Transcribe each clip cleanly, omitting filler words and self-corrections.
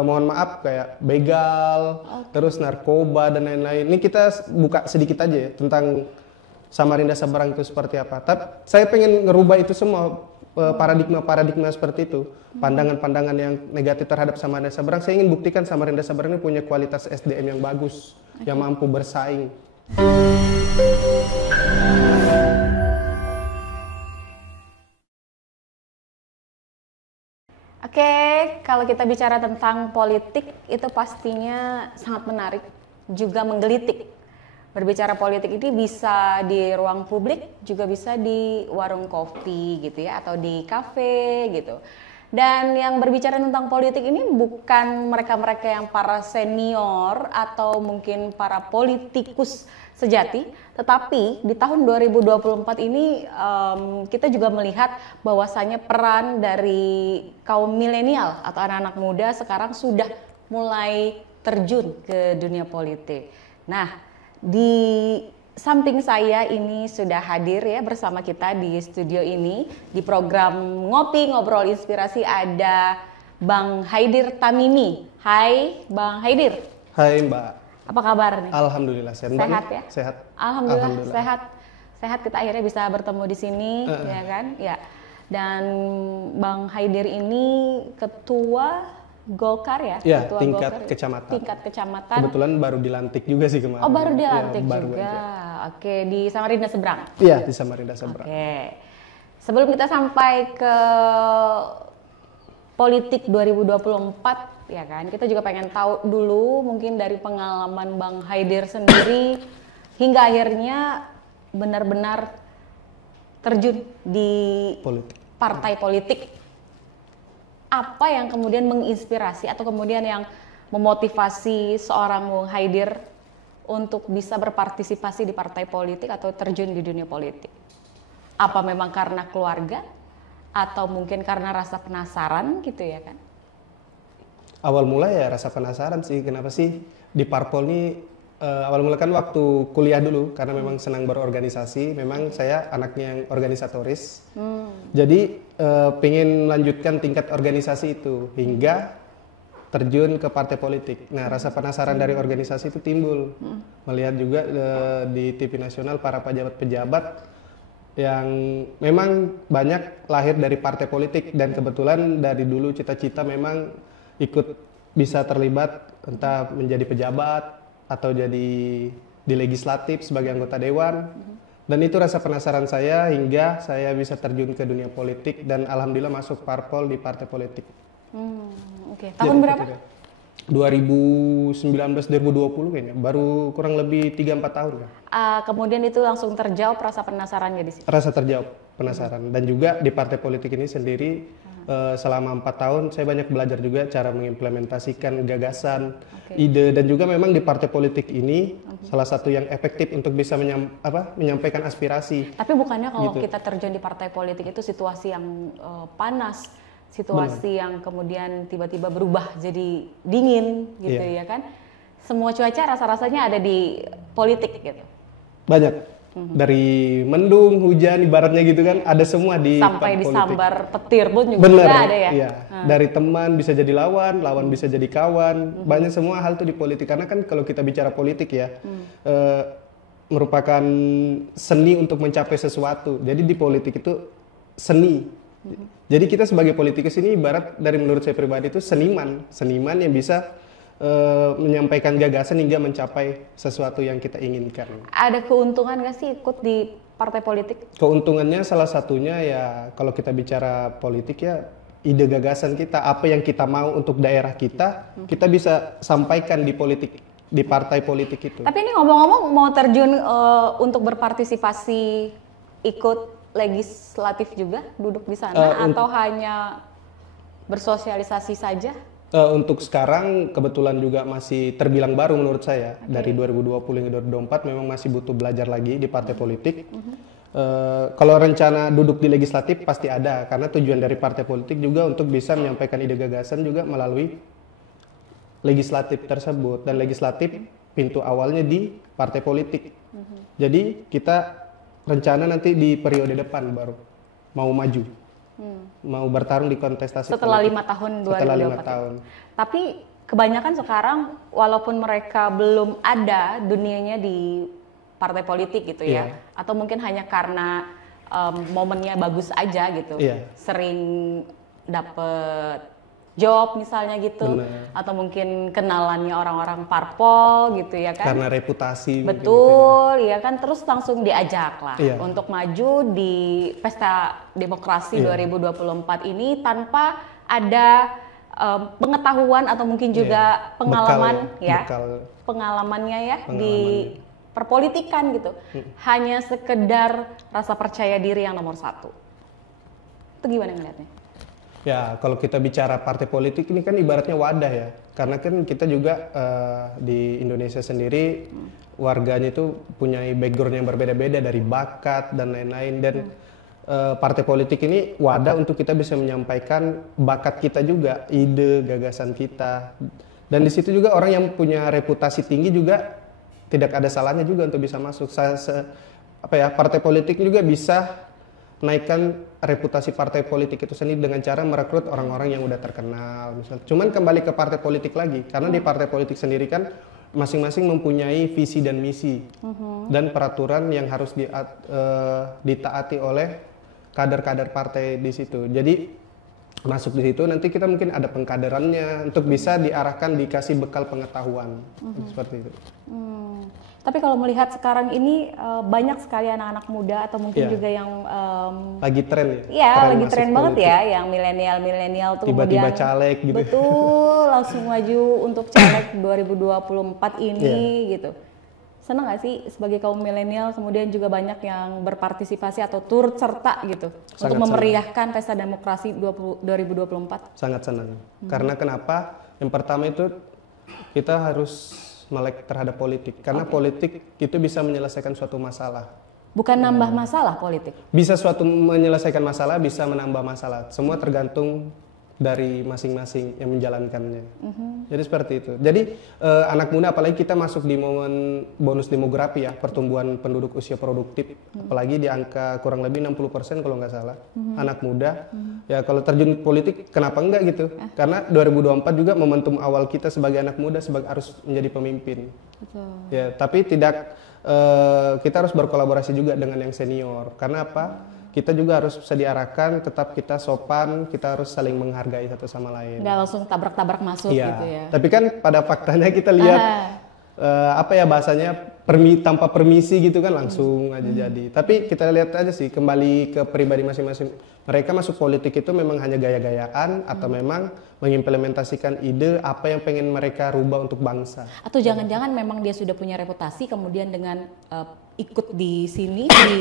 mohon maaf kayak begal, terus narkoba dan lain-lain. Ini kita buka sedikit aja ya tentang Samarinda Seberang itu seperti apa. Tapi saya pengen ngerubah itu semua paradigma-paradigma seperti itu, pandangan-pandangan yang negatif terhadap Samarinda Seberang. Saya ingin buktikan Samarinda Seberang ini punya kualitas SDM yang bagus, yang mampu bersaing. Oke, kalau kita bicara tentang politik itu pastinya sangat menarik, juga menggelitik. Berbicara politik ini bisa di ruang publik, juga bisa di warung kopi gitu ya, atau di kafe gitu. Dan yang berbicara tentang politik ini bukan mereka-mereka yang para senior atau mungkin para politikus sejati, tetapi di tahun 2024 ini kita juga melihat bahwasannya peran dari kaum milenial atau anak-anak muda sekarang sudah mulai terjun ke dunia politik. Nah, di samping saya ini sudah hadir ya bersama kita di studio ini di program Ngopi Ngobrol Inspirasi ada Bang Haidir Tamimi. Hai Bang Haidir. Hai Mbak. Apa kabar nih? Alhamdulillah sehat. Sehat ya? Sehat. Alhamdulillah sehat. Sehat kita akhirnya bisa bertemu di sini ya kan? Ya. Dan Bang Haidir ini ketua Golkar ya? Ya, ketua tingkat Golkar, kecamatan. Tingkat kecamatan. Kebetulan baru dilantik juga sih kemarin. Oh, baru dilantik ya, baru juga. aja. Oke, di Samarinda Seberang. Iya, di Samarinda Seberang. Oke. Sebelum kita sampai ke politik 2024 ya kan, kita juga pengen tahu dulu mungkin dari pengalaman Bang Haidir sendiri hingga akhirnya benar-benar terjun di partai politik. Apa yang kemudian menginspirasi atau kemudian yang memotivasi seorang Bang Haidir untuk bisa berpartisipasi di partai politik atau terjun di dunia politik? Apa memang karena keluarga atau mungkin karena rasa penasaran gitu ya kan? Awal mula ya rasa penasaran sih, kenapa sih di parpol ini awal mula kan waktu kuliah dulu karena memang senang berorganisasi, memang saya anaknya yang organisatoris. Jadi pengen melanjutkan tingkat organisasi itu hingga terjun ke partai politik. Nah, rasa penasaran dari organisasi itu timbul. Melihat juga di TV nasional para pejabat-pejabat yang memang banyak lahir dari partai politik dan kebetulan dari dulu cita-cita memang ikut bisa terlibat entah menjadi pejabat atau jadi di legislatif sebagai anggota dewan. Dan itu rasa penasaran saya hingga saya bisa terjun ke dunia politik dan alhamdulillah masuk parpol di partai politik. Oke. Tahun berapa? 2019-2020 kayaknya, baru kurang lebih 3-4 tahun kan. Kemudian itu langsung terjawab rasa penasarannya di situ? Rasa terjawab penasaran. Dan juga di partai politik ini sendiri selama 4 tahun saya banyak belajar juga cara mengimplementasikan gagasan, ide, dan juga memang di partai politik ini salah satu yang efektif untuk bisa menyampaikan aspirasi. Tapi bukannya kalau kita terjun di partai politik itu situasi yang panas, situasi yang kemudian tiba-tiba berubah jadi dingin gitu ya kan? Semua cuaca rasa-rasanya ada di politik gitu. Banyak. Dari mendung, hujan, ibaratnya gitu kan, ada semua di sampai disambar petir pun juga bener, ada ya. Iya. Dari teman bisa jadi lawan, lawan bisa jadi kawan. Banyak semua hal tuh di politik karena kan kalau kita bicara politik ya merupakan seni untuk mencapai sesuatu. Jadi di politik itu seni. Jadi kita sebagai politikus ini ibarat dari menurut saya pribadi itu seniman yang bisa menyampaikan gagasan hingga mencapai sesuatu yang kita inginkan. Ada keuntungan nggak sih ikut di partai politik? Keuntungannya salah satunya ya kalau kita bicara politik ya ide gagasan kita, apa yang kita mau untuk daerah kita, kita bisa sampaikan di politik, di partai politik itu. Tapi ini ngomong-ngomong mau terjun untuk berpartisipasi ikut legislatif juga, duduk di sana atau hanya bersosialisasi saja? Untuk sekarang kebetulan juga masih terbilang baru menurut saya. Dari 2020 hingga 2024 memang masih butuh belajar lagi di partai politik. Kalau rencana duduk di legislatif pasti ada, karena tujuan dari partai politik juga untuk bisa menyampaikan ide gagasan juga melalui legislatif tersebut. Dan legislatif pintu awalnya di partai politik. Jadi kita rencana nanti di periode depan baru mau maju. mau bertarung di kontestasi Setelah politik. 5 tahun Setelah 5 2024. tahun. Tapi kebanyakan sekarang walaupun mereka belum ada dunianya di partai politik gitu ya, Iya. atau mungkin hanya karena momennya bagus aja gitu, Iya. sering dapet job misalnya gitu, Bener. atau mungkin kenalannya orang-orang parpol gitu ya kan? Karena reputasi. mungkin gitu Betul, ya kan, terus langsung diajak lah Iya. untuk maju di pesta demokrasi Iya. 2024 ini tanpa ada pengetahuan atau mungkin juga pengalaman Bekal. pengalamannya ya di perpolitikan gitu. Hanya sekedar rasa percaya diri yang nomor 1. Itu gimana ngeliatnya? Ya, kalau kita bicara partai politik ini kan ibaratnya wadah ya. Karena kan kita juga di Indonesia sendiri warganya itu punya background yang berbeda-beda dari bakat dan lain-lain. Dan partai politik ini wadah untuk kita bisa menyampaikan bakat kita juga, ide, gagasan kita. Dan di situ juga orang yang punya reputasi tinggi juga tidak ada salahnya juga untuk bisa masuk. Partai politik juga bisa naikkan reputasi partai politik itu sendiri dengan cara merekrut orang-orang yang udah terkenal misalnya. Cuman kembali ke partai politik lagi, karena di partai politik sendiri kan masing-masing mempunyai visi dan misi dan peraturan yang harus ditaati oleh kader-kader partai di situ. Jadi masuk di situ nanti kita mungkin ada pengkaderannya untuk bisa diarahkan, dikasih bekal pengetahuan seperti itu. Tapi kalau melihat sekarang ini banyak sekali anak-anak muda atau mungkin juga yang lagi tren ya. Iya, lagi masuk tren banget politik. ya, yang milenial tuh Tiba-tiba kemudian caleg gitu. Betul, langsung maju untuk caleg 2024 ini gitu. Senang gak sih sebagai kaum milenial kemudian juga banyak yang berpartisipasi atau turut serta gitu untuk memeriahkan pesta demokrasi 2024? Sangat senang. Karena kenapa? Yang pertama itu kita harus melek terhadap politik. Karena politik itu bisa menyelesaikan suatu masalah. Bukan nambah masalah politik? Bisa suatu menyelesaikan masalah, bisa menambah masalah. Semua tergantung dari masing-masing yang menjalankannya. Jadi seperti itu. Jadi anak muda, apalagi kita masuk di momen bonus demografi ya, pertumbuhan penduduk usia produktif, apalagi di angka kurang lebih 60% kalau nggak salah, anak muda. Ya kalau terjun politik, kenapa enggak gitu? Karena 2024 juga momentum awal kita sebagai anak muda harus menjadi pemimpin. Betul. Ya, tapi tidak kita harus berkolaborasi juga dengan yang senior. Karena apa? Kita juga harus bisa diarahkan, tetap kita sopan, kita harus saling menghargai satu sama lain. Nggak langsung tabrak-tabrak masuk gitu ya. Tapi kan pada faktanya kita lihat bahasanya tanpa permisi gitu kan langsung aja jadi. Tapi kita lihat aja sih kembali ke pribadi masing-masing. Mereka masuk politik itu memang hanya gaya-gayaan atau memang mengimplementasikan ide apa yang pengen mereka rubah untuk bangsa. Atau jangan-jangan memang dia sudah punya reputasi kemudian dengan ikut di sini di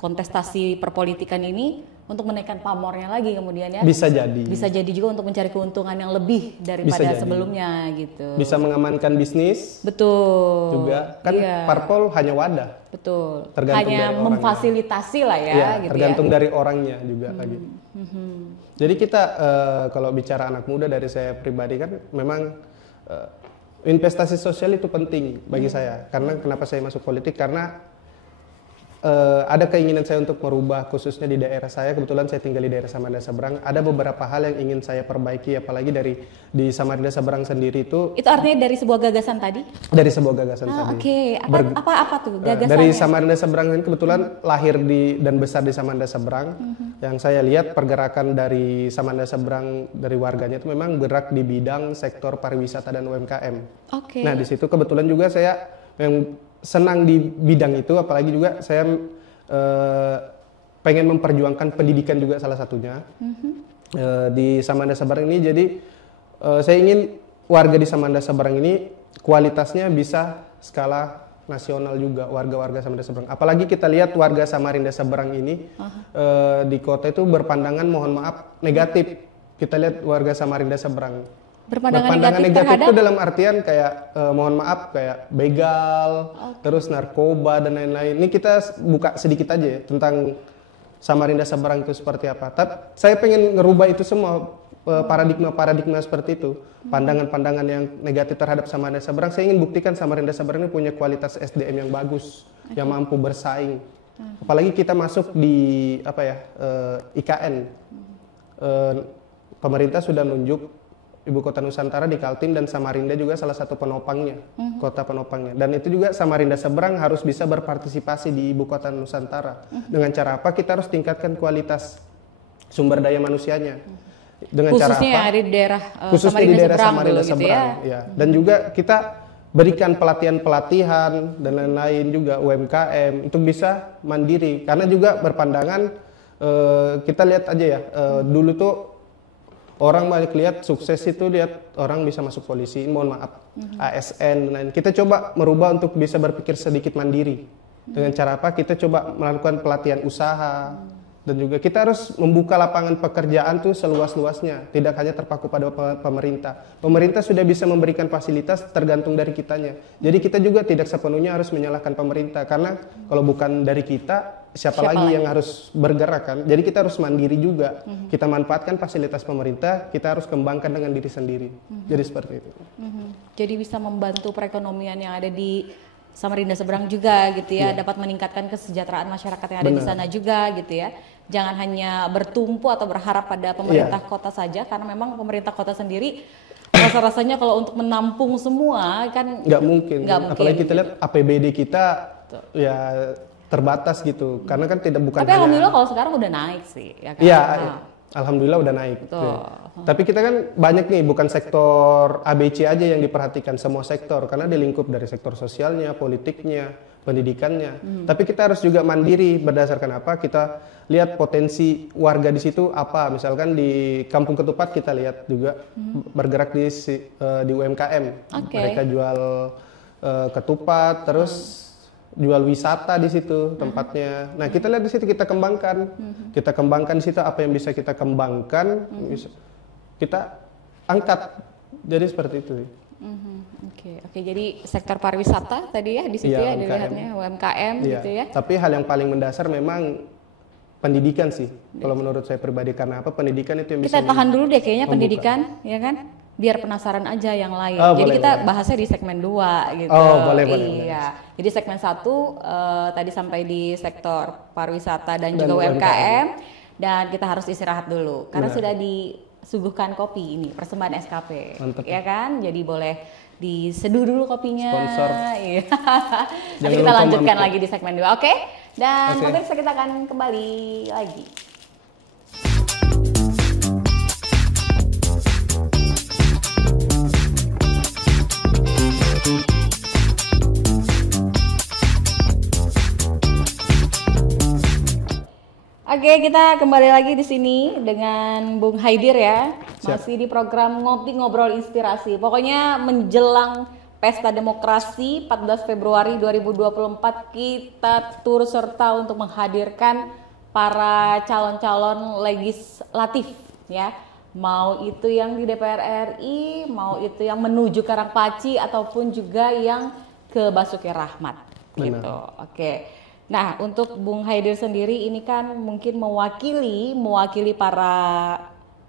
kontestasi perpolitikan ini untuk menaikkan pamornya lagi kemudian ya. Bisa jadi. Bisa jadi juga untuk mencari keuntungan yang lebih daripada sebelumnya gitu. Bisa mengamankan bisnis. Betul. Juga kan parpol hanya wadah. Betul. Tergantung hanya dari memfasilitasi lah ya, gitu tergantung ya. dari orangnya juga lagi. Jadi kita kalau bicara anak muda dari saya pribadi kan memang investasi sosial itu penting bagi saya. Karena kenapa saya masuk politik? Karena ada keinginan saya untuk merubah khususnya di daerah saya. Kebetulan saya tinggal di daerah Samarinda Seberang. Ada beberapa hal yang ingin saya perbaiki, apalagi di Samarinda Seberang sendiri itu. Itu artinya dari sebuah gagasan tadi? Dari sebuah gagasan tadi. Oke. Apa tuh gagasannya? Dari Samarinda Seberang ini kebetulan lahir dan besar di Samarinda Seberang. Yang saya lihat pergerakan dari Samarinda Seberang dari warganya itu memang bergerak di bidang sektor pariwisata dan UMKM. Oke. Nah di situ kebetulan juga saya yang senang di bidang itu, apalagi juga saya pengen memperjuangkan pendidikan juga salah satunya di Samarinda Seberang ini. Jadi saya ingin warga di Samarinda Seberang ini kualitasnya bisa skala nasional juga, warga-warga Samarinda Seberang. Apalagi kita lihat warga Samarinda Seberang ini di kota itu berpandangan mohon maaf negatif. Kita lihat warga Samarinda Seberang berpandangan negatif itu dalam artian kayak mohon maaf kayak begal, terus narkoba dan lain-lain. Ini kita buka sedikit aja ya tentang Samarinda Seberang itu seperti apa. Tapi saya pengen ngerubah itu semua paradigma seperti itu, pandangan-pandangan yang negatif terhadap Samarinda Seberang. Saya ingin buktikan Samarinda Seberang ini punya kualitas SDM yang bagus, yang mampu bersaing. Apalagi kita masuk di apa ya IKN, pemerintah sudah nunjuk Ibu Kota Nusantara di Kaltim dan Samarinda juga salah satu penopangnya, kota penopangnya. Dan itu juga Samarinda Seberang harus bisa berpartisipasi di Ibu Kota Nusantara. Dengan cara apa? Kita harus tingkatkan kualitas sumber daya manusianya. Dengan Khususnya cara apa? yang ada di daerah Khususnya di daerah Seberang Samarinda dulu gitu Seberang, ya. Dan juga kita berikan pelatihan-pelatihan dan lain-lain juga UMKM untuk bisa mandiri. Karena juga berpandangan kita lihat aja ya, dulu tuh orang banyak lihat sukses itu lihat orang bisa masuk polisi, mohon maaf, ASN dan lain. Kita coba merubah untuk bisa berpikir sedikit mandiri. Dengan cara apa? Kita coba melakukan pelatihan usaha dan juga kita harus membuka lapangan pekerjaan tuh seluas-luasnya, tidak hanya terpaku pada pemerintah. Pemerintah sudah bisa memberikan fasilitas tergantung dari kitanya. Jadi kita juga tidak sepenuhnya harus menyalahkan pemerintah karena kalau bukan dari kita siapa lagi yang harus bergerak kan. Jadi kita harus mandiri juga. Kita manfaatkan fasilitas pemerintah, kita harus kembangkan dengan diri sendiri. Jadi seperti itu. Jadi bisa membantu perekonomian yang ada di Samarinda Seberang juga gitu ya, dapat meningkatkan kesejahteraan masyarakat yang ada di sana juga gitu ya. Jangan hanya bertumpu atau berharap pada pemerintah kota saja, karena memang pemerintah kota sendiri rasa-rasanya kalau untuk menampung semua kan nggak mungkin. Apalagi kita gitu. lihat APBD kita ya terbatas gitu, karena kan tidak bukan. Tapi alhamdulillah kalau sekarang udah naik sih, ya kan? Iya, alhamdulillah udah naik. Betul. Tapi kita kan banyak nih, bukan sektor ABC aja yang diperhatikan, semua sektor, karena di lingkup dari sektor sosialnya, politiknya, pendidikannya. Tapi kita harus juga mandiri berdasarkan apa? Kita lihat potensi warga di situ apa. Misalkan di Kampung Ketupat kita lihat juga bergerak di UMKM. Mereka jual ketupat, terus jual wisata di situ tempatnya. Nah, kita lihat di situ, kita kembangkan. Kita kembangkan di situ apa yang bisa kita kembangkan, kita angkat. Jadi seperti itu. Oke, jadi sektor pariwisata tadi ya di situ ya dilihatnya UMKM gitu ya. Tapi hal yang paling mendasar memang pendidikan sih. Kalau menurut saya pribadi, karena apa? Pendidikan itu yang bisa kita tahan dulu deh kayaknya pendidikan, ya kan? Biar penasaran aja yang lain. Jadi kita bahasnya di segmen 2 gitu. Boleh. Iya. Jadi segmen 1 tadi sampai di sektor pariwisata dan juga UMKM. Dan kita harus istirahat dulu karena sudah disuguhkan kopi ini, persembahan SKP. Mantap. Ya kan? Jadi boleh diseduh dulu kopinya. Sponsor. Iya. Nanti kita lanjutkan lagi di segmen 2. Oke? Dan pemirsa kita akan kembali lagi. Oke, kita kembali lagi di sini dengan Bung Haidir ya. Masih di program Ngopi Ngobrol Inspirasi. Pokoknya menjelang Pesta Demokrasi 14 Februari 2024 kita turut serta untuk menghadirkan para calon-calon legislatif ya. Mau itu yang di DPR RI, mau itu yang menuju Karangpaci ataupun juga yang ke Basuki Rahmat gitu. Oke. Nah, untuk Bung Haidir sendiri ini kan mungkin mewakili para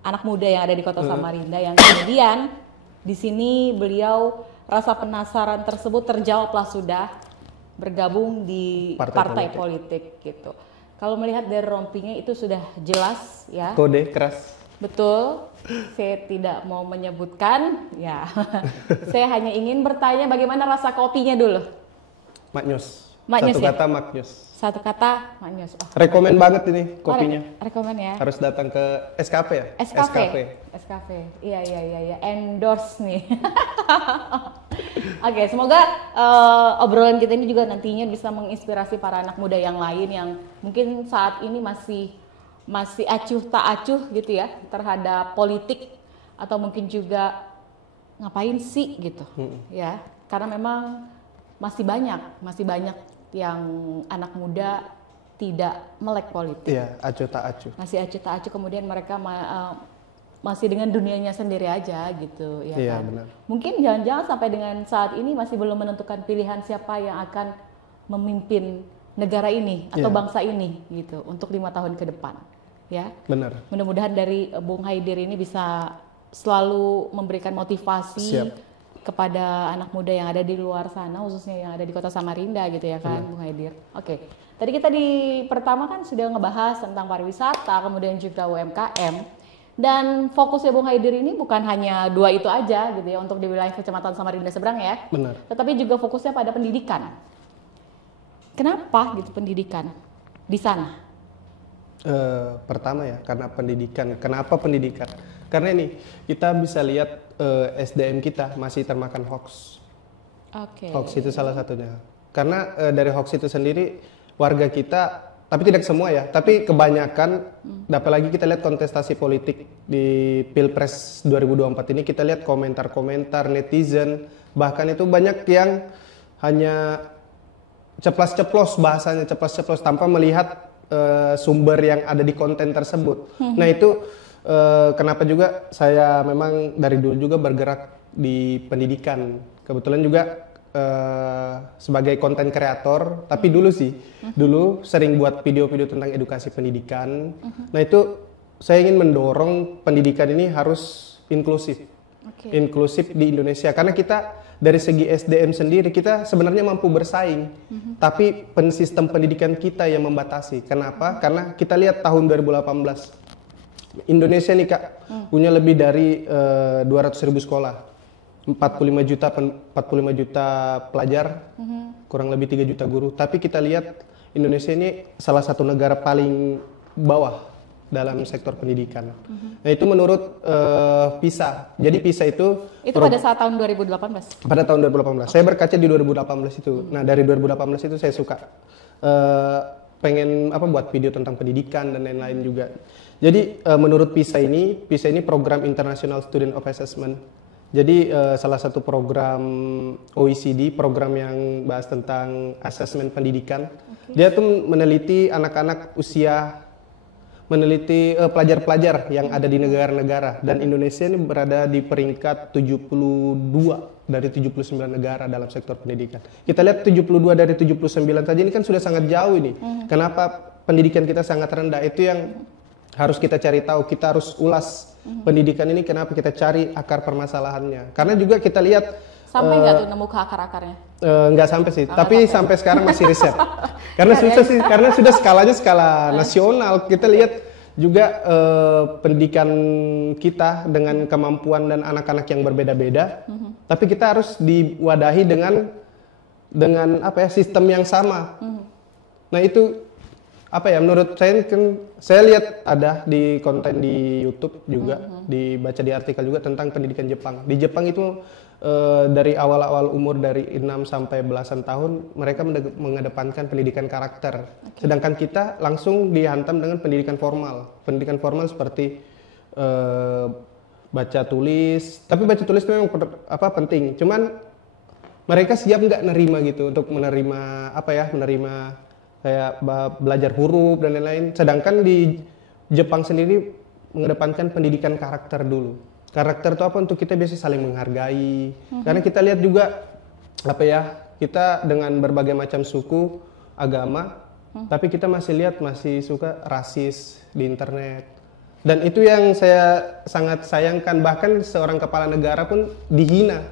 anak muda yang ada di Kota Samarinda yang kemudian di sini beliau rasa penasaran tersebut terjawablah sudah bergabung di partai politik gitu. Kalau melihat dari rompinya itu sudah jelas ya. Kode keras. Betul. Saya tidak mau menyebutkan ya. Saya hanya ingin bertanya bagaimana rasa kopinya dulu. Maknyus. Maknyus Satu kata maknyus. Satu kata maknyus. Rekomen banget ini kopinya. Rekomen ya. Harus datang ke SKP ya? SKP. Iya. Endorse nih. Oke, semoga obrolan kita ini juga nantinya bisa menginspirasi para anak muda yang lain yang mungkin saat ini masih acuh tak acuh gitu ya terhadap politik atau mungkin juga ngapain sih gitu. Ya, karena memang masih banyak yang anak muda tidak melek politik. Iya, acuh tak acuh. Masih acuh tak acuh, kemudian mereka masih dengan dunianya sendiri aja gitu ya iya, kan. Benar. Mungkin jangan-jangan sampai dengan saat ini masih belum menentukan pilihan siapa yang akan memimpin negara ini atau bangsa ini gitu untuk 5 tahun ke depan. Ya. Benar. Mudah-mudahan dari Bung Haidir ini bisa selalu memberikan motivasi kepada anak muda yang ada di luar sana, khususnya yang ada di Kota Samarinda gitu ya kan, Bung Haidir. Oke, tadi kita di pertama kan sudah ngebahas tentang pariwisata, kemudian juga UMKM. Dan fokusnya Bung Haidir ini bukan hanya 2 itu aja gitu ya untuk di wilayah Kecamatan Samarinda Seberang ya. Benar. Tetapi juga fokusnya pada pendidikan. Kenapa gitu pendidikan di sana? Pertama ya, karena pendidikan. Kenapa pendidikan? Karena ini kita bisa lihat SDM kita masih termakan hoax. Oke. Hoax itu salah satunya. Karena dari hoax itu sendiri warga kita, tapi tidak semua ya, tapi kebanyakan, apalagi kita lihat kontestasi politik di Pilpres 2024 ini, kita lihat komentar-komentar netizen, bahkan itu banyak yang hanya ceplas-ceplos bahasanya, ceplas-ceplos tanpa melihat sumber yang ada di konten tersebut. Nah itu kenapa juga saya memang dari dulu juga bergerak di pendidikan. Kebetulan juga sebagai konten kreator, tapi dulu sering buat video-video tentang edukasi pendidikan. Nah itu saya ingin mendorong pendidikan ini harus inklusif. Inklusif di Indonesia, karena kita dari segi SDM sendiri kita sebenarnya mampu bersaing, tapi sistem pendidikan kita yang membatasi. Kenapa? Karena kita lihat tahun 2018 Indonesia nih Kak punya lebih dari 200.000 sekolah, 45 juta pelajar, kurang lebih 3 juta guru. Tapi kita lihat Indonesia ini salah satu negara paling bawah dalam sektor pendidikan. Nah itu menurut PISA. Jadi PISA itu pada saat tahun 2018? Pada tahun 2018. Saya berkaca di 2018 itu. Nah dari 2018 itu saya suka pengen buat video tentang pendidikan dan lain-lain juga. Jadi menurut PISA ini program International Student of Assessment. Jadi salah satu program OECD, program yang bahas tentang asesmen pendidikan. Dia tuh meneliti anak-anak meneliti pelajar-pelajar yang ada di negara-negara, dan Indonesia ini berada di peringkat 72 dari 79 negara dalam sektor pendidikan. Kita lihat 72 dari 79 saja ini kan sudah sangat jauh ini. Kenapa pendidikan kita sangat rendah? Itu yang harus kita cari tahu, kita harus ulas pendidikan ini, kenapa kita cari akar permasalahannya. Karena juga kita lihat sampai nggak tuh nemu ke akar-akarnya? Nggak sampai sih, tapi sampai sekarang masih riset. Karena susah sih, karena sudah skalanya skala nasional. Kita lihat juga pendidikan kita dengan kemampuan dan anak-anak yang berbeda-beda, tapi kita harus diwadahi dengan sistem yang sama. Nah itu menurut saya kan, saya lihat ada di konten di YouTube juga, dibaca di artikel juga tentang pendidikan Jepang. Di Jepang itu dari awal-awal umur dari 6 sampai belasan tahun mereka mengedepankan pendidikan karakter. Sedangkan kita langsung dihantam dengan pendidikan formal. Pendidikan formal seperti baca tulis. Tapi baca tulis itu memang penting. Cuman mereka siap nggak nerima gitu untuk menerima menerima kayak belajar huruf dan lain-lain. Sedangkan di Jepang sendiri mengedepankan pendidikan karakter dulu. Karakter itu untuk kita biasa saling menghargai. Karena kita lihat juga kita dengan berbagai macam suku, agama, tapi kita masih suka rasis di internet. Dan itu yang saya sangat sayangkan, bahkan seorang kepala negara pun dihina.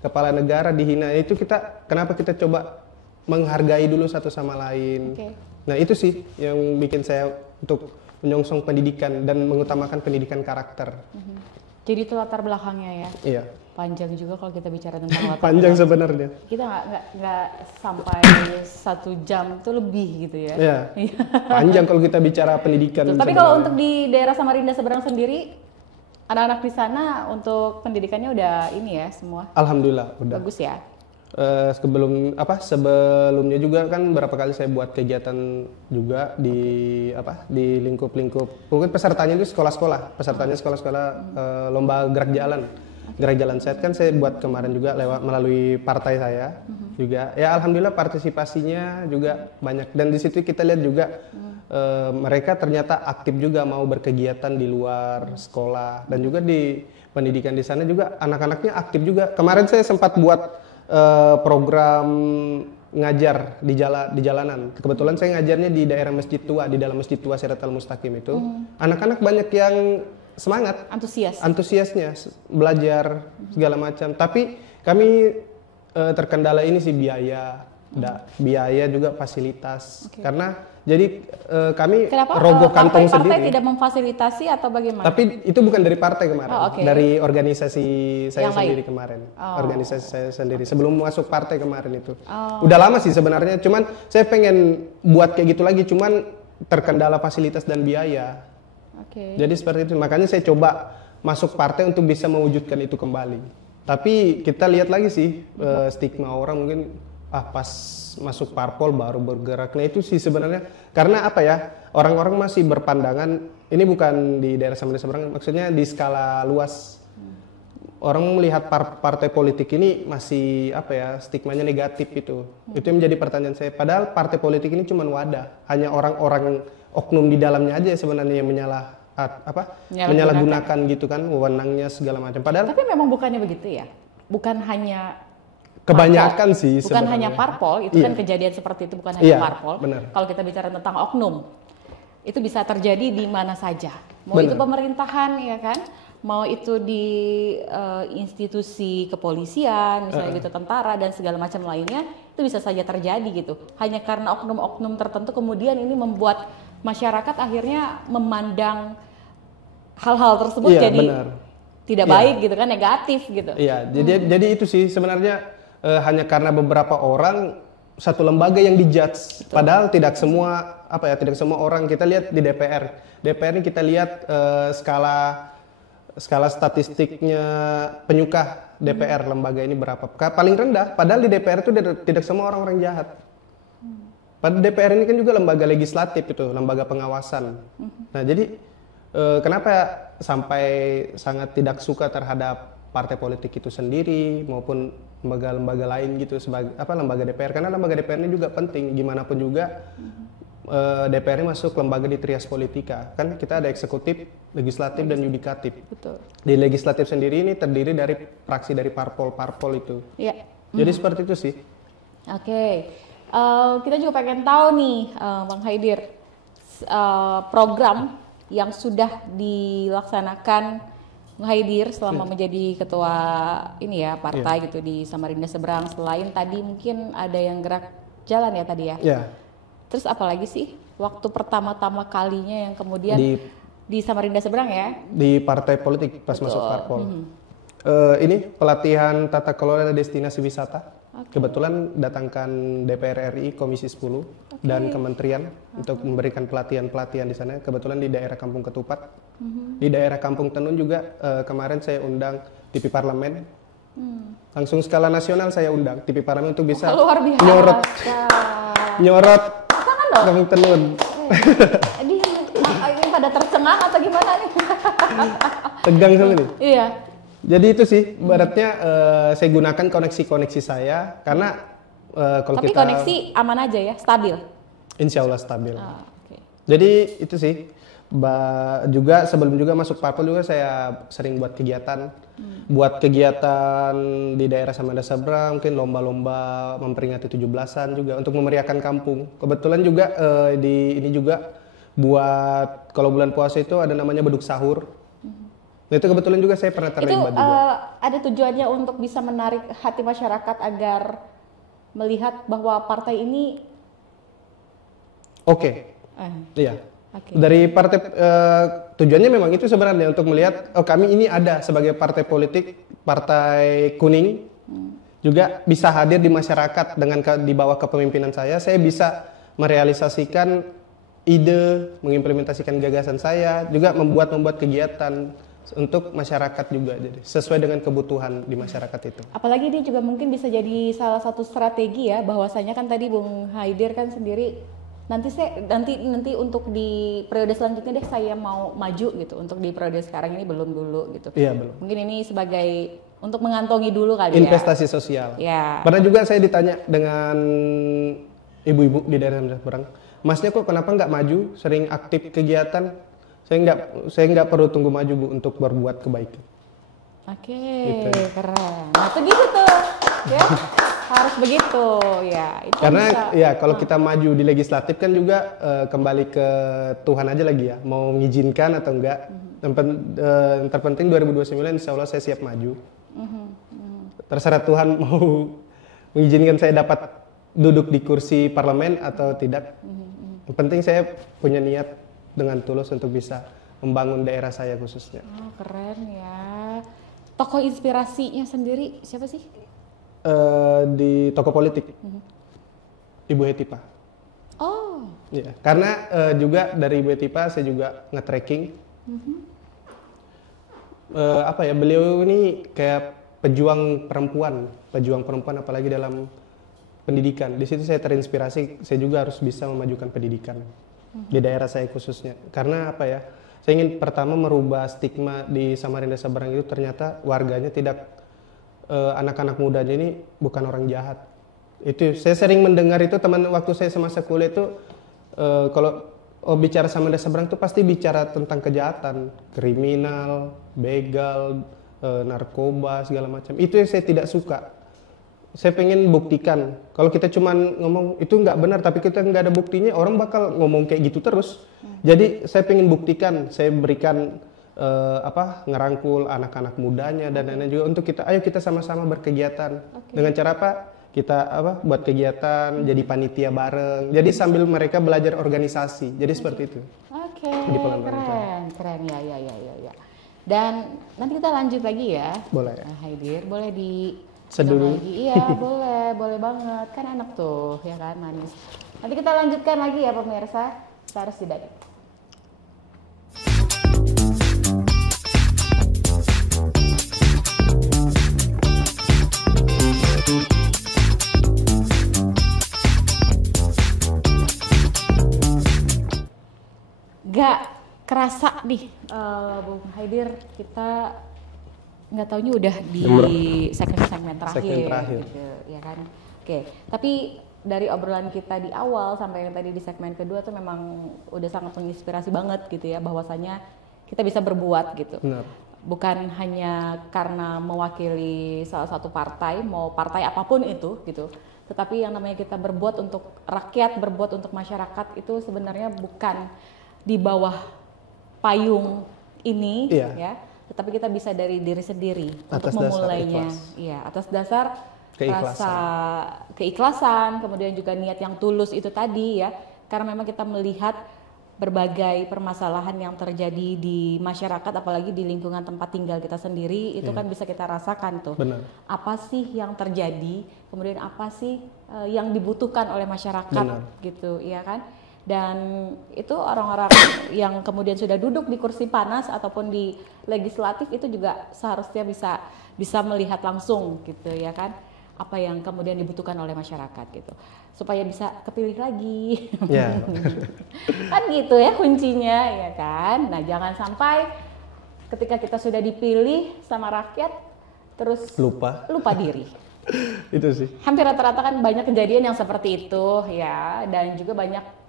Kepala negara dihina. Itu kenapa kita coba menghargai dulu satu sama lain. Nah, itu sih yang bikin saya untuk menyongsong pendidikan dan mengutamakan pendidikan karakter. Jadi itu latar belakangnya ya? Iya. Panjang juga kalau kita bicara tentang latar panjang sebenarnya. Kita nggak sampai 1 jam itu lebih gitu ya? Iya. Panjang kalau kita bicara pendidikan. Tapi kalau untuk di daerah Samarinda Seberang sendiri, anak-anak di sana untuk pendidikannya udah ini ya semua? Alhamdulillah udah. Bagus ya? Sebelumnya juga kan berapa kali saya buat kegiatan juga di lingkup-lingkup, mungkin pesertanya itu sekolah-sekolah, lomba gerak jalan set kan saya buat kemarin juga melalui partai saya juga. Ya alhamdulillah partisipasinya juga banyak, dan di situ kita lihat juga mereka ternyata aktif juga mau berkegiatan di luar sekolah, dan juga di pendidikan di sana juga anak-anaknya aktif juga. Kemarin saya sempat buat program ngajar di jalanan. Kebetulan saya ngajarnya di daerah Masjid Tua, di dalam Masjid Tua Siratal Mustaqim itu. Anak-anak banyak yang semangat, antusiasnya belajar segala macam. Tapi kami terkendala ini sih biaya, biaya juga fasilitas. Karena jadi kami rogoh kantong partai sendiri. tidak memfasilitasi atau bagaimana? Tapi itu bukan dari partai kemarin, dari organisasi saya yang sendiri kemarin. Organisasi saya sendiri sebelum masuk partai kemarin itu. Udah lama sih sebenarnya, cuman saya pengen buat kayak gitu lagi, cuman terkendala fasilitas dan biaya. Jadi seperti itu, makanya saya coba masuk partai untuk bisa mewujudkan itu kembali. Tapi kita lihat lagi sih stigma orang mungkin pas masuk parpol baru bergerak. Nah itu sih sebenarnya karena apa ya, orang-orang masih berpandangan ini bukan di daerah Samarinda Seberang, maksudnya di skala luas. Orang melihat partai politik ini masih apa ya, stigmanya negatif itu. Itu yang menjadi pertanyaan saya. Padahal partai politik ini cuma wadah, hanya orang-orang oknum di dalamnya aja sebenarnya yang menyalahgunakan gitu kan, wewenangnya segala macam. Padahal tapi memang bukannya begitu ya, bukan hanya kebanyakan parpol. Sih bukan sebenarnya. hanya parpol itu kan kejadian seperti itu bukan hanya parpol. Benar. Kalau kita bicara tentang oknum itu bisa terjadi di mana saja, mau itu pemerintahan ya kan, mau itu di institusi kepolisian misalnya gitu, tentara dan segala macam lainnya, itu bisa saja terjadi gitu. Hanya karena oknum-oknum tertentu kemudian ini membuat masyarakat akhirnya memandang hal-hal tersebut jadi tidak baik gitu kan, negatif gitu. Iya, jadi itu sih sebenarnya hanya karena beberapa orang satu lembaga yang dijudge. Padahal tidak semua tidak semua orang. Kita lihat di DPR. DPR ini kita lihat skala statistiknya penyuka DPR lembaga ini berapa? Paling rendah. Padahal di DPR itu tidak semua orang-orang jahat. Padahal DPR ini kan juga lembaga legislatif itu, lembaga pengawasan. Nah, jadi kenapa sampai sangat tidak suka terhadap partai politik itu sendiri maupun lembaga-lembaga lain gitu sebagai lembaga DPR, karena lembaga DPR ini juga penting. Gimana pun juga DPR ini masuk lembaga di trias politika, kan kita ada eksekutif, legislatif dan yudikatif. Betul. Di legislatif sendiri ini terdiri dari fraksi dari parpol itu. Iya. Jadi seperti itu sih. Kita juga pengen tahu nih Bang Haidir, program yang sudah dilaksanakan Bang Haidir selama menjadi ketua ini ya partai gitu di Samarinda Seberang, selain tadi mungkin ada yang gerak jalan ya tadi ya. Terus apalagi sih waktu pertama-tama kalinya yang kemudian di Samarinda Seberang ya? Di partai politik pas masuk parpol. Ini pelatihan tata kelola destinasi wisata. Kebetulan datangkan DPR RI Komisi 10 dan Kementerian untuk memberikan pelatihan-pelatihan di sana. Kebetulan di daerah Kampung Ketupat, di daerah Kampung Tenun juga kemarin saya undang TV Parlemen. Langsung skala nasional saya undang TV Parlemen untuk bisa nyorot Kampung Tenun. Ini pada tercengang atau gimana nih? Tegang sama nih. Iya. Jadi itu sih, ibaratnya saya gunakan koneksi-koneksi saya karena kalau tapi kita koneksi aman aja ya, stabil. Insya Allah stabil. Jadi itu sih, juga sebelum juga masuk parpol juga saya sering buat kegiatan, di daerah Samarinda Seberang, mungkin lomba-lomba memperingati 17-an juga untuk memeriahkan kampung. Kebetulan juga ini juga buat kalau bulan puasa itu ada namanya beduk sahur. Nah, itu kebetulan juga saya pernah terlibat juga. Ada tujuannya untuk bisa menarik hati masyarakat agar melihat bahwa partai ini iya. Dari partai tujuannya memang itu sebenarnya untuk melihat kami ini ada sebagai partai politik, partai kuning juga bisa hadir di masyarakat dengan di bawah kepemimpinan saya bisa merealisasikan ide, mengimplementasikan gagasan saya, juga membuat kegiatan untuk masyarakat juga, jadi sesuai dengan kebutuhan di masyarakat itu. Apalagi dia juga mungkin bisa jadi salah satu strategi ya, bahwasanya kan tadi Bung Haidir kan sendiri nanti untuk di periode selanjutnya deh saya mau maju gitu, untuk di periode sekarang ini belum dulu gitu. Iya, belum. Mungkin ini sebagai untuk mengantongi dulu kali investasi sosial. Ya. Pernah juga saya ditanya dengan ibu-ibu di daerah Seberang, Masnya kok kenapa nggak maju, sering aktif kegiatan? Saya nggak perlu tunggu maju Bu untuk berbuat kebaikan. Gitu. Keren. Nah itu gitu tuh, ya harus begitu ya. Itu karena bisa. Kalau kita maju di legislatif kan juga kembali ke Tuhan aja lagi ya, mau mengizinkan atau enggak. Yang terpenting 2029 insya Allah saya siap maju. Terserah Tuhan mau mengizinkan saya dapat duduk di kursi parlemen atau tidak. Yang penting saya punya niat dengan tulus untuk bisa membangun daerah saya khususnya. Oh, keren ya. Tokoh inspirasinya sendiri siapa sih? Di tokoh politik, Ibu Hetipa. Oh, Ya, karena juga dari Ibu Hetipa saya juga nge-tracking. Beliau ini kayak pejuang perempuan apalagi dalam pendidikan. Di situ saya terinspirasi, saya juga harus bisa memajukan pendidikan di daerah saya khususnya. Karena saya ingin pertama merubah stigma di Samarinda Seberang itu, ternyata warganya tidak, anak-anak mudanya ini bukan orang jahat. Itu saya sering mendengar itu teman waktu saya semasa kuliah itu, kalau bicara Samarinda Seberang itu pasti bicara tentang kejahatan, kriminal, begal, narkoba segala macam. Itu yang saya tidak suka. Saya pengen buktikan. Kalau kita cuma ngomong itu nggak benar, tapi kita nggak ada buktinya, orang bakal ngomong kayak gitu terus. Jadi saya pengen buktikan. Saya berikan ngerangkul anak-anak mudanya dan lain-lain juga untuk kita. Ayo kita sama-sama berkegiatan. Dengan cara apa? Kita buat kegiatan, jadi panitia bareng. Jadi sambil mereka belajar organisasi. Jadi seperti itu. oke, Di pelan-pelan. keren ya. Dan nanti kita lanjut lagi ya. Boleh. Nah, Haidir, boleh di Seduh dulu. lagi? Iya, boleh banget. Kan enak tuh, ya kan, manis. Nanti kita lanjutkan lagi ya pemirsa. Kita harus tidak. Gak kerasa nih, Bung Haidir, kita nggak taunya udah di segmen terakhir, gitu, ya kan? Oke, tapi dari obrolan kita di awal sampai yang tadi di segmen kedua tuh memang udah sangat menginspirasi banget gitu ya, bahwasanya kita bisa berbuat gitu. Benar. Bukan hanya karena mewakili salah satu partai, mau partai apapun itu gitu, tetapi yang namanya kita berbuat untuk rakyat, berbuat untuk masyarakat itu sebenarnya bukan di bawah payung ini, ya, tetapi kita bisa dari diri sendiri atas untuk memulainya, ya, atas dasar rasa keikhlasan, kemudian juga niat yang tulus itu tadi ya, karena memang kita melihat berbagai permasalahan yang terjadi di masyarakat, apalagi di lingkungan tempat tinggal kita sendiri, itu kan bisa kita rasakan tuh. Benar. Apa sih yang terjadi, kemudian apa sih yang dibutuhkan oleh masyarakat, gitu, ya kan? Dan itu orang-orang yang kemudian sudah duduk di kursi panas ataupun di legislatif itu juga seharusnya bisa melihat langsung gitu ya kan, apa yang kemudian dibutuhkan oleh masyarakat gitu, supaya bisa kepilih lagi. Kan gitu ya kuncinya ya kan. Nah, jangan sampai ketika kita sudah dipilih sama rakyat terus lupa diri. Itu sih. Hampir rata-rata kan banyak kejadian yang seperti itu ya, dan juga banyak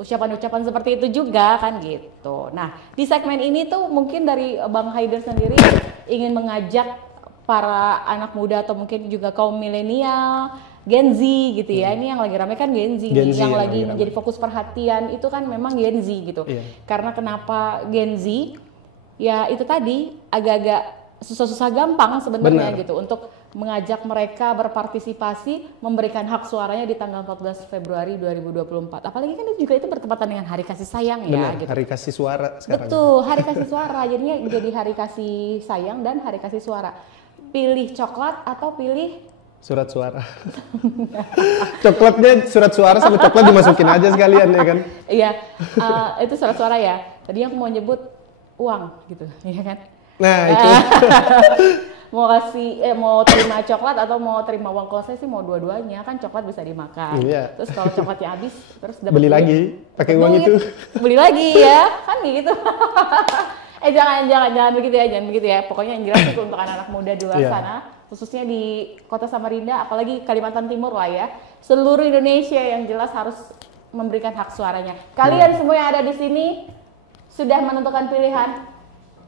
ucapan-ucapan seperti itu juga kan gitu. Nah, di segmen ini tuh mungkin dari Bang Haidir sendiri ingin mengajak para anak muda atau mungkin juga kaum milenial, Gen Z gitu ya. Ini yang lagi rame kan Gen Z, yang lagi menjadi fokus perhatian itu kan memang Gen Z gitu. Karena kenapa Gen Z? Ya itu tadi agak-agak susah-susah gampang sebenarnya gitu untuk mengajak mereka berpartisipasi, memberikan hak suaranya di tanggal 14 Februari 2024. Apalagi kan juga itu bertepatan dengan Hari Kasih Sayang ya. Gitu. Hari Kasih Suara sekarang. Betul, Hari Kasih Suara. Jadinya jadi Hari Kasih Sayang dan Hari Kasih Suara. Pilih coklat atau pilih surat suara. Coklatnya surat suara sama coklat dimasukin aja sekalian ya kan? Iya, itu surat suara ya. Tadi aku mau nyebut uang gitu, ya kan? Nah itu. mau terima coklat atau mau terima uang. Kalau saya sih mau dua-duanya, kan coklat bisa dimakan. Terus kalau coklatnya habis terus beli lagi pakai uang itu. Beli lagi ya, kan gitu. Jangan begitu ya, jangan begitu ya. Pokoknya yang jelas itu untuk anak-anak muda di luar sana, khususnya di Kota Samarinda, apalagi Kalimantan Timur lah ya. Seluruh Indonesia yang jelas harus memberikan hak suaranya. Kalian semua yang ada di sini sudah menentukan pilihan?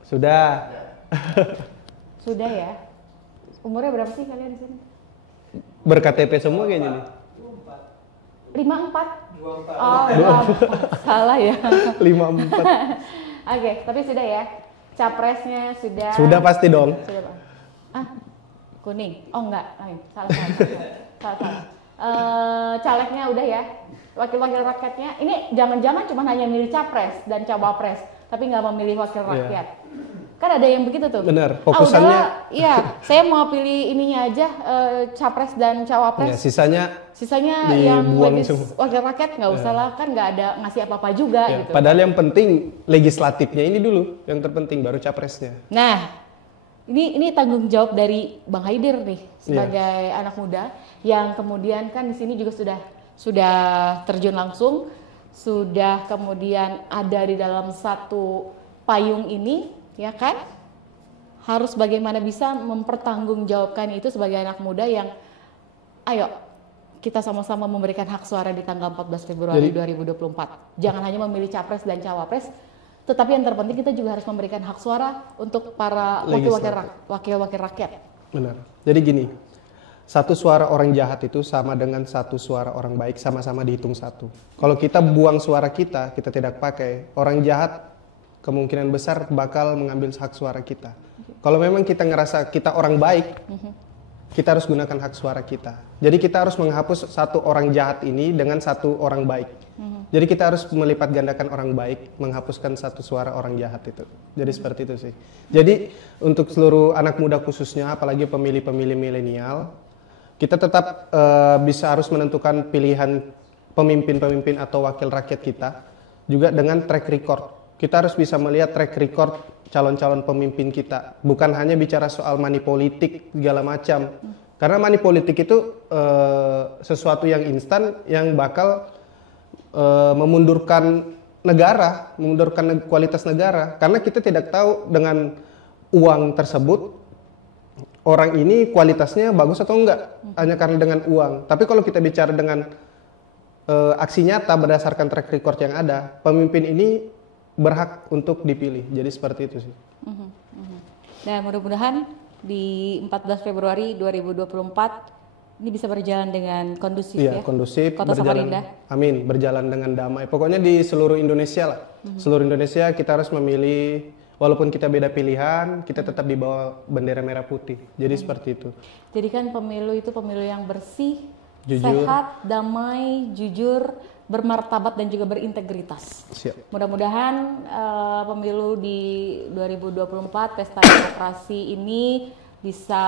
Sudah ya. Umurnya berapa sih kalian di sini? Ber-KTP semua kayaknya nih. 54. Oh, salah ya. 54. Oke, tapi sudah ya. Capresnya sudah. Sudah pasti dong. Sudah, Bang. Ah, kuning. Oh enggak, salah. Salah. Calegnya udah ya. Wakil-wakil rakyatnya. Ini jangan-jangan cuma hanya milih capres dan cawapres, tapi nggak memilih wakil rakyat. Kan ada yang begitu tuh. Bener, fokusannya. Iya, saya mau pilih ininya aja, capres dan cawapres. Ya, sisanya yang wakil rakyat nggak usah lah, kan nggak ada ngasih apa-apa juga gitu. Padahal yang penting legislatifnya ini dulu, yang terpenting baru capresnya. Nah, ini tanggung jawab dari Bang Haidir nih sebagai anak muda yang kemudian kan di sini juga sudah terjun langsung, sudah kemudian ada di dalam satu payung ini. Ya kan, harus bagaimana bisa mempertanggungjawabkan itu sebagai anak muda yang ayo kita sama-sama memberikan hak suara di tanggal 14 Februari 2024. Jangan hanya memilih capres dan cawapres, tetapi yang terpenting kita juga harus memberikan hak suara untuk para wakil-wakil rakyat. Benar. Jadi gini, satu suara orang jahat itu sama dengan satu suara orang baik, sama-sama dihitung satu. Kalau kita buang suara kita tidak pakai, orang jahat kemungkinan besar bakal mengambil hak suara kita. Kalau memang kita ngerasa kita orang baik, kita harus gunakan hak suara kita. Jadi kita harus menghapus satu orang jahat ini dengan satu orang baik. Jadi kita harus melipat gandakan orang baik, menghapuskan satu suara orang jahat itu. Jadi seperti itu sih. Jadi untuk seluruh anak muda khususnya, apalagi pemilih-pemilih milenial, kita tetap bisa harus menentukan pilihan pemimpin-pemimpin atau wakil rakyat kita juga dengan track record. Kita harus bisa melihat track record calon-calon pemimpin kita. Bukan hanya bicara soal money politik segala macam. Karena money politik itu sesuatu yang instan yang bakal memundurkan negara, memundurkan kualitas negara. Karena kita tidak tahu dengan uang tersebut orang ini kualitasnya bagus atau enggak. Hanya karena dengan uang. Tapi kalau kita bicara dengan aksi nyata berdasarkan track record yang ada, pemimpin ini berhak untuk dipilih. Jadi seperti itu sih. Dan mudah-mudahan di 14 Februari 2024 ini bisa berjalan dengan kondusif ya. Kondusif, Kota Samarinda. Amin, berjalan dengan damai. Pokoknya di seluruh Indonesia lah. Seluruh Indonesia kita harus memilih, walaupun kita beda pilihan, kita tetap di bawah bendera merah putih. Jadi seperti itu. Jadi kan pemilu itu pemilu yang bersih, jujur, sehat, damai, jujur, bermartabat dan juga berintegritas. Siap. Mudah-mudahan pemilu di 2024 pesta demokrasi ini bisa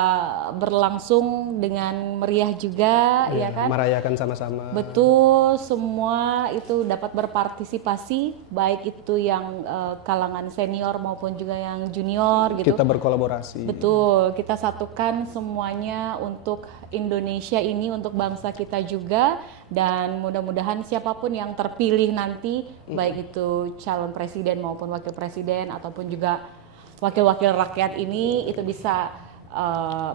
berlangsung dengan meriah juga, ya kan? Merayakan sama-sama. Betul, semua itu dapat berpartisipasi, baik itu yang kalangan senior maupun juga yang junior gitu. Kita berkolaborasi. Betul, kita satukan semuanya untuk Indonesia ini, untuk bangsa kita juga, dan mudah-mudahan siapapun yang terpilih nanti, baik itu calon presiden maupun wakil presiden ataupun juga wakil-wakil rakyat ini, itu bisa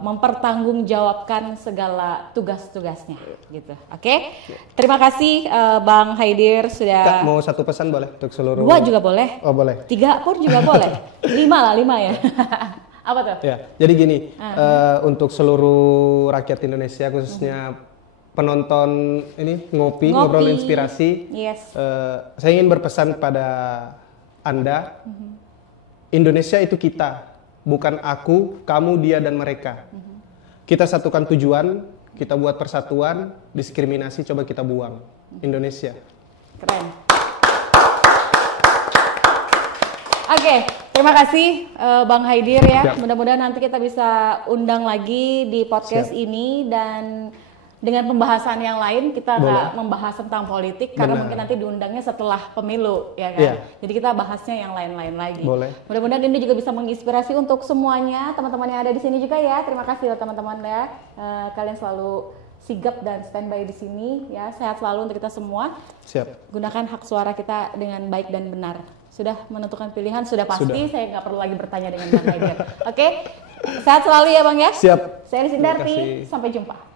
mempertanggungjawabkan segala tugas-tugasnya gitu. Oke? Terima kasih Bang Haidir sudah. Kak, mau satu pesan boleh untuk seluruh? 2 juga boleh. Oh boleh. 3 pun juga boleh. 5 ya. Apa tuh? Ya, jadi gini, untuk seluruh rakyat Indonesia khususnya penonton ini ngobrol inspirasi. Yes. Saya ingin berpesan pada Anda, Indonesia itu kita. Bukan aku, kamu, dia, dan mereka. Kita satukan tujuan, kita buat persatuan, diskriminasi coba kita buang. Indonesia. Keren. Oke, terima kasih Bang Haidir ya. Mudah-mudahan nanti kita bisa undang lagi di podcast ini, dan dengan pembahasan yang lain kita nggak membahas tentang politik. Karena mungkin nanti diundangnya setelah pemilu ya kan. Jadi kita bahasnya yang lain-lain lagi. Boleh. Mudah-mudahan ini juga bisa menginspirasi untuk semuanya, teman-teman yang ada di sini juga ya. Terima kasih teman-teman ya. Kalian selalu sigap dan standby di sini ya. Sehat selalu untuk kita semua. Siap. Gunakan hak suara kita dengan baik dan benar. Sudah menentukan pilihan, sudah pasti. Saya nggak perlu lagi bertanya dengan Bang Haidir. Oke, sehat selalu ya Bang ya. Siap. Saya Sindarti, sampai jumpa.